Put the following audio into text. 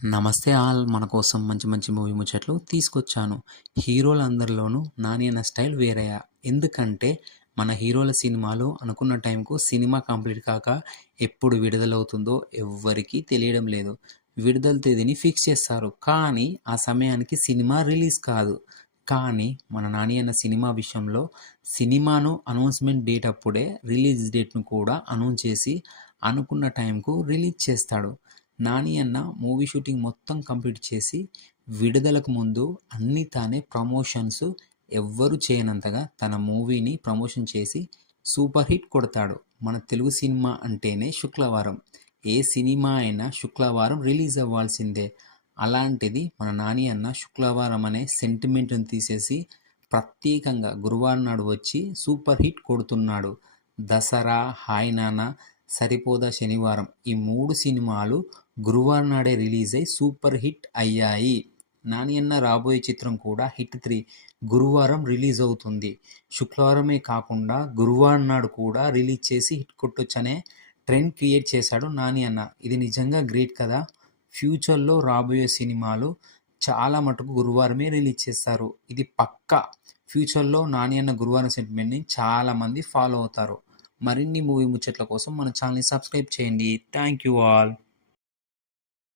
నమస్తే ఆల్ మన కోసం మంచి మంచి మూవీ ముచ్చట్లు తీసుకొచ్చాను. హీరోలందరిలోనూ నాని అన్న స్టైల్ వేరయ్య. ఎందుకంటే మన హీరోల సినిమాలు అనుకున్న టైంకు సినిమా కంప్లీట్ కాక ఎప్పుడు విడుదలవుతుందో ఎవ్వరికీ తెలియడం లేదు. విడుదల తేదీని ఫిక్స్ చేస్తారు. కానీ ఆ సమయానికి సినిమా రిలీజ్ కాదు. కానీ మన నాని అన్న సినిమా విషయంలో సినిమాను అనౌన్స్‌మెంట్ డేట్ అప్పుడే రిలీజ్ డేట్‌ను కూడా అనౌన్స్ చేసి అనుకున్న టైంకు రిలీజ్ చేస్తాడు. నాని అన్న మూవీ షూటింగ్ మొత్తం కంప్లీట్ చేసి విడుదలకు ముందు అన్నీ తానే ప్రమోషన్స్ ఎవ్వరు చేయనంతగా తన మూవీని ప్రమోషన్ చేసి సూపర్ హిట్ కొడతాడు. మన తెలుగు సినిమా అంటేనే శుక్రవారం. ఏ సినిమా అయినా శుక్రవారం రిలీజ్ అవ్వాల్సిందే. అలాంటిది మన నాని అన్న శుక్రవారం అనే సెంటిమెంట్‌ని తీసేసి ప్రత్యేకంగా గురువారం నాడు వచ్చి సూపర్ హిట్ కొడుతున్నాడు. దసరా, హాయ్ నాన్న, సరిపోదా శనివారం ఈ 3 సినిమాలు గురువారం నాడే రిలీజ్ అయి సూపర్ హిట్ అయ్యాయి. నాని అన్న రాబోయే చిత్రం కూడా హిట్ 3 గురువారం రిలీజ్ అవుతుంది. శుక్రవారమే కాకుండా గురువారం నాడు కూడా రిలీజ్ చేసి హిట్ కొట్టొచ్చనే ట్రెండ్ క్రియేట్ చేశాడు నాని అన్న. ఇది నిజంగా గ్రేట్ కదా! ఫ్యూచర్‌లో రాబోయే సినిమాలు చాలా మటుకు గురువారమే రిలీజ్ చేస్తారు. ఇది పక్కా. ఫ్యూచర్‌లో నాని అన్న గురువారం సెంటిమెంట్‌ని చాలామంది ఫాలో అవుతారు. మరిన్ని మూవీ ముచ్చట్ల కోసం మన ఛానల్‌ని సబ్స్క్రైబ్ చేయండి. Thank you all.